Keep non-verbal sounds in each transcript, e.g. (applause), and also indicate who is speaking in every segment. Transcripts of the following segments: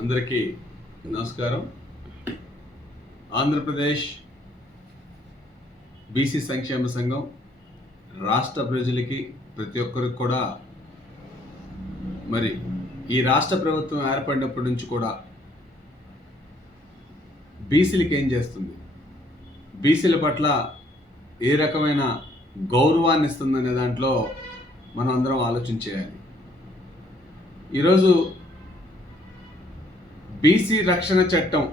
Speaker 1: అందరికీ నమస్కారం. ఆంధ్రప్రదేశ్ బీసీ సంక్షేమ సంఘం రాష్ట్ర ప్రజలకి ప్రతి ఒక్కరికి కూడా మరి ఈ రాష్ట్ర ప్రభుత్వం ఏర్పడినప్పటి నుంచి కూడా బీసీలకి ఏం చేస్తుంది? బీసీల పట్ల ఏ రకమైన గౌరవాన్ని ఇస్తుందనే దాంట్లో మనం అందరం ఆలోచించేయాలి. ఈరోజు బీసీ రక్షణ చట్టం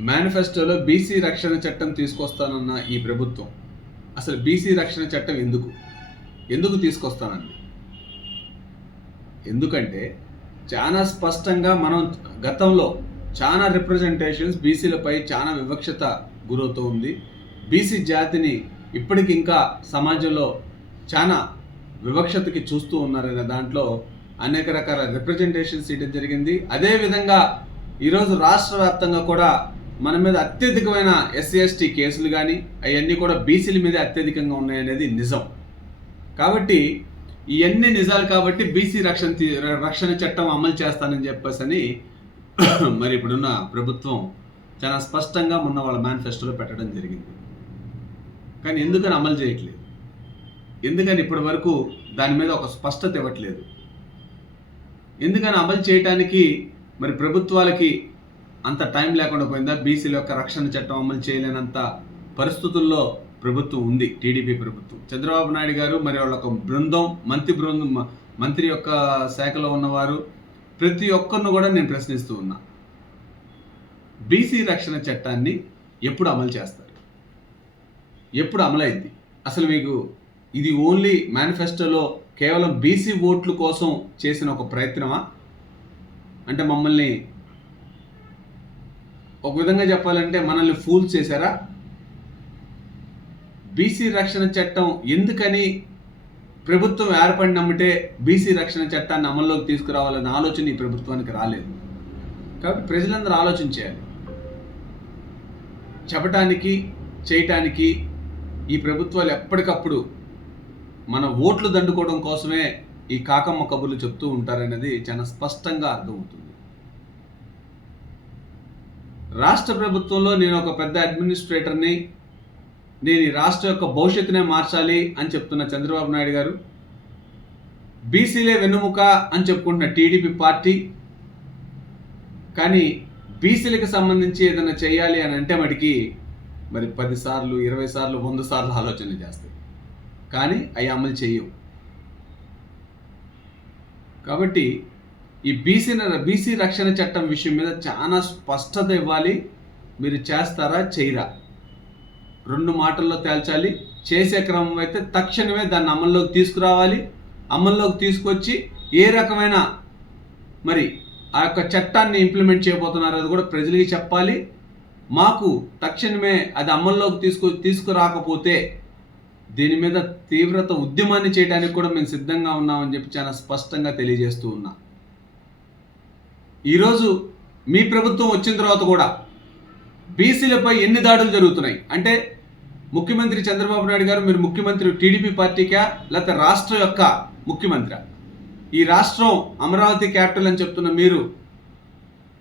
Speaker 1: మేనిఫెస్టోలో బీసీ రక్షణ చట్టం తీసుకొస్తానన్న ఈ ప్రభుత్వం. అసలు బీసీ రక్షణ చట్టం ఎందుకు? ఎందుకు తీసుకొస్తానండి ఎందుకంటే చాలా స్పష్టంగా మనం గతంలో చాలా రిప్రజెంటేషన్స్ బీసీలపై చాలా వివక్షత గురవుతూ ఉంది. బీసీ జాతిని ఇప్పటికి ఇంకా సమాజంలో చాలా వివక్షతకి చూస్తూ ఉన్నారనే దాంట్లో అనేక రకాల రిప్రజెంటేషన్స్ ఇవ్వడం జరిగింది. అదేవిధంగా ఈరోజు రాష్ట్ర వ్యాప్తంగా కూడా మన మీద అత్యధికమైన ఎస్సీ ఎస్టీ కేసులు కానీ అవన్నీ కూడా బీసీల మీద అత్యధికంగా ఉన్నాయనేది నిజం. కాబట్టి ఇవన్నీ నిజాలు కాబట్టి బీసీ రక్షణ తీ- రక్షణ చట్టం అమలు చేస్తానని చెప్పేసి అని (coughs) మరి ఇప్పుడున్న ప్రభుత్వం చాలా స్పష్టంగా మొన్న వాళ్ళ మేనిఫెస్టోలో పెట్టడం జరిగింది. కానీ ఎందుకని అమలు చేయట్లేదు? ఎందుకని ఇప్పటి వరకు దాని మీద ఒక స్పష్టత ఇవ్వట్లేదు? ఎందుకని అమలు చేయటానికి మరి ప్రభుత్వాలకి అంత టైం లేకుండా పోయిందా? బీసీల యొక్క రక్షణ చట్టం అమలు చేయలేనంత పరిస్థితుల్లో ప్రభుత్వం ఉంది టీడీపీ ప్రభుత్వం. చంద్రబాబు నాయుడు గారు మరి వాళ్ళ ఒక బృందం మంత్రి బృందం మ- మంత్రి యొక్క శాఖలో ఉన్నవారు ప్రతి ఒక్కరిని కూడా నేను ప్రశ్నిస్తూ ఉన్నా. బీసీ రక్షణ చట్టాన్ని ఎప్పుడు అమలు చేస్తారు? ఎప్పుడు అమలైంది? అసలు మీకు ఇది ఓన్లీ మేనిఫెస్టోలో కేవలం బీసీ ఓట్ల కోసం చేసిన ఒక ప్రయత్నమా? అంటే మమ్మల్ని ఒక విధంగా చెప్పాలంటే మనల్ని ఫూల్ చేశారా? బీసీ రక్షణ చట్టం ఎందుకని ప్రభుత్వం ఏర్పడినమ్మటే బీసీ రక్షణ చట్టాన్ని అమల్లోకి తీసుకురావాలన్న ఆలోచన ఈ ప్రభుత్వానికి రాలేదు. కాబట్టి ప్రజలందరూ ఆలోచన చేయాలి. చెప్పటానికి చేయటానికి ఈ ప్రభుత్వాలు ఎప్పటికప్పుడు మన ఓట్లు దండుకోవడం కోసమే ఈ కాకమ్మ కబుర్లు చెప్తూ ఉంటారనేది చాలా స్పష్టంగా అర్థమవుతుంది. రాష్ట్ర ప్రభుత్వంలో నేను ఒక పెద్ద అడ్మినిస్ట్రేటర్ని నేను ఈ రాష్ట్ర యొక్క భవిష్యత్తునే మార్చాలి అని చెప్తున్న చంద్రబాబు నాయుడు గారు బీసీలే వెన్నుముక అని చెప్పుకుంటున్న టీడీపీ పార్టీ కానీ బీసీలకు సంబంధించి ఏదైనా చేయాలి అని అంటే మటుకి మరి పది సార్లు ఇరవై సార్లు వంద సార్లు ఆలోచన చేస్తాయి. కానీ అవి అమలు చేయవు. కాబట్టి ఈ బీసీ బీసీ రక్షణ చట్టం విషయం మీద చాలా స్పష్టత ఇవ్వాలి. మీరు చేస్తారా? చేయరా? రెండు మాటల్లో తేల్చాలి. చేసే క్రమం అయితే తక్షణమే దాన్ని అమల్లోకి తీసుకురావాలి. అమల్లోకి తీసుకొచ్చి ఏ రకమైన మరి ఆ యొక్క చట్టాన్ని ఇంప్లిమెంట్ చేయబోతున్నారు అది కూడా ప్రజలకి చెప్పాలి. మాకు తక్షణమే అది అమల్లోకి తీసుకు తీసుకురాకపోతే దీని మీద తీవ్రత ఉద్యమాన్ని చేయడానికి కూడా మేము సిద్ధంగా ఉన్నామని చెప్పి చాలా స్పష్టంగా తెలియజేస్తూ ఉన్నా. ఈరోజు మీ ప్రభుత్వం వచ్చిన తర్వాత కూడా బీసీలపై ఎన్ని దాడులు జరుగుతున్నాయి? అంటే ముఖ్యమంత్రి చంద్రబాబు నాయుడు గారు మీరు ముఖ్యమంత్రి టీడీపీ పార్టీకా? లేకపోతే రాష్ట్రం యొక్క ముఖ్యమంత్రి? ఈ రాష్ట్రం అమరావతి క్యాపిటల్ అని చెప్తున్న మీరు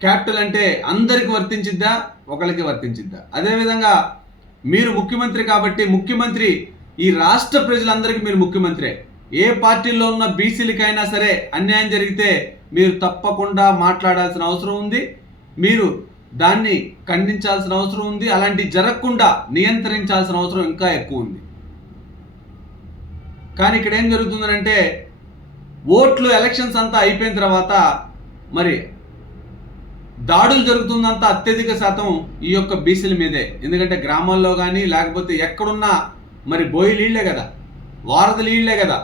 Speaker 1: క్యాపిటల్ అంటే అందరికి వర్తించిద్దా? ఒకరికి వర్తించిద్దా? అదేవిధంగా మీరు ముఖ్యమంత్రి కాబట్టి ముఖ్యమంత్రి ఈ రాష్ట్ర ప్రజలందరికీ మీరు ముఖ్యమంత్రే. ఏ పార్టీలో ఉన్న బీసీలకైనా సరే అన్యాయం జరిగితే మీరు తప్పకుండా మాట్లాడాల్సిన అవసరం ఉంది. మీరు దాన్ని ఖండించాల్సిన అవసరం ఉంది. అలాంటి జరగకుండా నియంత్రించాల్సిన అవసరం ఇంకా ఎక్కువ ఉంది. కానీ ఇక్కడ ఏం జరుగుతుందంటే ఓట్లు ఎలక్షన్స్ అంతా అయిపోయిన తర్వాత మరి దాడులు జరుగుతుందంతా అత్యధిక శాతం ఈ యొక్క బీసీల మీదే. ఎందుకంటే గ్రామాల్లో కానీ లేకపోతే ఎక్కడున్నా మరి బోయి నీళ్ళే కదా వారధి నీళ్ళే కదా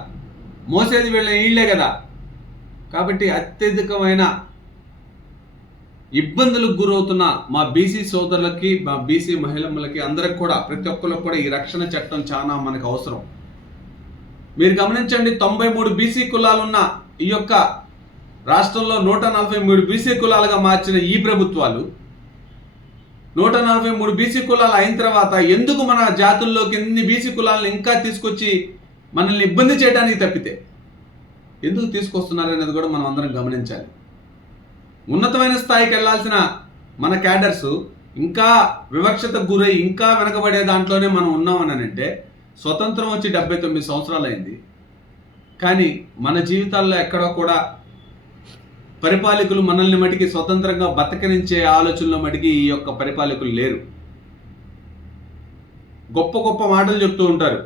Speaker 1: మోసేది వీళ్ళ నీళ్ళే కదా. కాబట్టి అత్యధికమైన ఇబ్బందులకు గురవుతున్న మా బీసీ సోదరులకి మా బీసీ మహిళలకి అందరికి కూడా ప్రతి ఒక్కరికి కూడా ఈ రక్షణ చట్టం చాలా మనకు అవసరం. మీరు గమనించండి తొంభై మూడు బీసీ కులాలున్న ఈ యొక్క రాష్ట్రంలో నూట నలభై మూడు బీసీ కులాలుగా మార్చిన ఈ ప్రభుత్వాలు నూట నలభై మూడు బీసీ కులాలు అయిన తర్వాత ఎందుకు మన జాతుల్లోకి ఎన్ని బీసీ కులాలను ఇంకా తీసుకొచ్చి మనల్ని ఇబ్బంది చేయడానికి తప్పితే? ఎందుకు తీసుకొస్తున్నారు అనేది కూడా మనం అందరం గమనించాలి. ఉన్నతమైన స్థాయికి వెళ్ళాల్సిన మన క్యాడర్స్ ఇంకా వివక్షతకు గురై ఇంకా వెనకబడే దాంట్లోనే మనం ఉన్నామని అంటే స్వతంత్రం వచ్చి డెబ్బై తొమ్మిది సంవత్సరాలు అయింది. కానీ మన జీవితాల్లో ఎక్కడో కూడా పరిపాలకులు మనల్ని మటుకి స్వతంత్రంగా బతకనించే ఆలోచనలో మటుకి ఈ యొక్క పరిపాలకులు లేరు. గొప్ప గొప్ప మాటలు చెప్తూ ఉంటారు.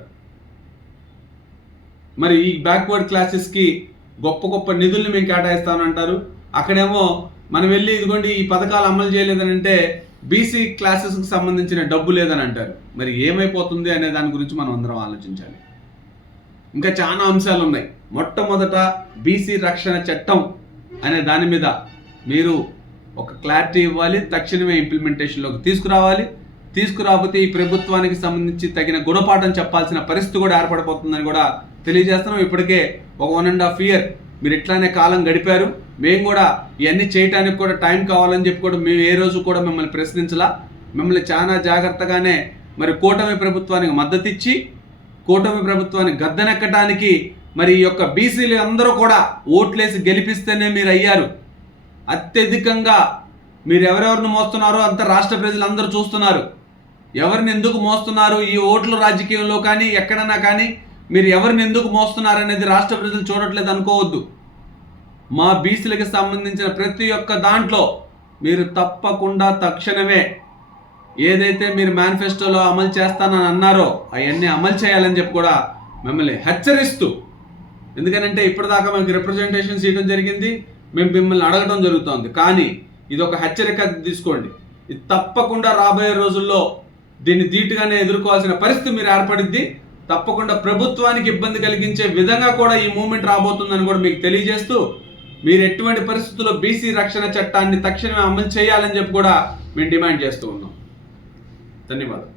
Speaker 1: మరి ఈ బ్యాక్వర్డ్ క్లాసెస్కి గొప్ప గొప్ప నిధుల్ని మేము కేటాయిస్తామంటారు అక్కడేమో మనం వెళ్ళి ఇదిగోండి ఈ పథకాలు అమలు చేయలేదని అంటే బీసీ క్లాసెస్కి సంబంధించిన డబ్బు లేదని అంటారు. మరి ఏమైపోతుంది అనే దాని గురించి మనం అందరం ఆలోచించాలి. ఇంకా చాలా అంశాలు ఉన్నాయి మొట్టమొదట బీసీ రక్షణ చట్టం అనే దాని మీద మీరు ఒక క్లారిటీ ఇవ్వాలి తక్షణమే ఇంప్లిమెంటేషన్లోకి తీసుకురావాలి. తీసుకురాకపోతే ఈ ప్రభుత్వానికి సంబంధించి తగిన గుణపాఠం చెప్పాల్సిన పరిస్థితి కూడా ఏర్పడిపోతుందని కూడా తెలియజేస్తున్నాం. ఇప్పటికే ఒక వన్ అండ్ హాఫ్ ఇయర్ మీరు ఇట్లానే కాలం గడిపారు. మేము కూడా ఇవన్నీ చేయడానికి కూడా టైం కావాలని చెప్పి కూడా మేము ఏ రోజు కూడా మిమ్మల్ని ప్రశ్నించలా. మిమ్మల్ని చాలా జాగ్రత్తగానే మరి కూటమి ప్రభుత్వానికి మద్దతు ఇచ్చి కూటమి ప్రభుత్వాన్ని గద్దెనెక్కడానికి మరి ఈ యొక్క బీసీలు అందరూ కూడా ఓట్లేసి గెలిపిస్తేనే మీరు అయ్యారు. అత్యధికంగా మీరు ఎవరెవరిని మోస్తున్నారో అంత రాష్ట్ర ప్రజలు అందరూ చూస్తున్నారు. ఎవరిని ఎందుకు మోస్తున్నారు? ఈ ఓట్ల రాజకీయంలో కానీ ఎక్కడన్నా కానీ మీరు ఎవరిని ఎందుకు మోస్తున్నారు అనేది రాష్ట్ర ప్రజలు చూడట్లేదు అనుకోవద్దు. మా బీసీలకు సంబంధించిన ప్రతి ఒక్క దాంట్లో మీరు తప్పకుండా తక్షణమే ఏదైతే మీరు మేనిఫెస్టోలో అమలు చేస్తానని అన్నారో అవన్నీ అమలు చేయాలని చెప్పి కూడా మిమ్మల్ని హెచ్చరిస్తూ ఎందుకనంటే ఇప్పటిదాకా మనకి రిప్రజెంటేషన్స్ ఇవ్వడం జరిగింది మేము మిమ్మల్ని అడగడం జరుగుతోంది. కానీ ఇది ఒక హెచ్చరిక తీసుకోండి. ఇది తప్పకుండా రాబోయే రోజుల్లో దీన్ని ధీటుగానే ఎదుర్కోవాల్సిన పరిస్థితి మీరు ఏర్పడిద్ది. తప్పకుండా ప్రభుత్వానికి ఇబ్బంది కలిగించే విధంగా కూడా ఈ మూమెంట్ రాబోతుందని కూడా మీకు తెలియజేస్తూ మీరు ఎటువంటి పరిస్థితుల్లో బీసీ రక్షణ చట్టాన్ని తక్షణమే అమలు చేయాలని చెప్పి కూడా మేము డిమాండ్ చేస్తూ ఉన్నాం. ధన్యవాదాలు.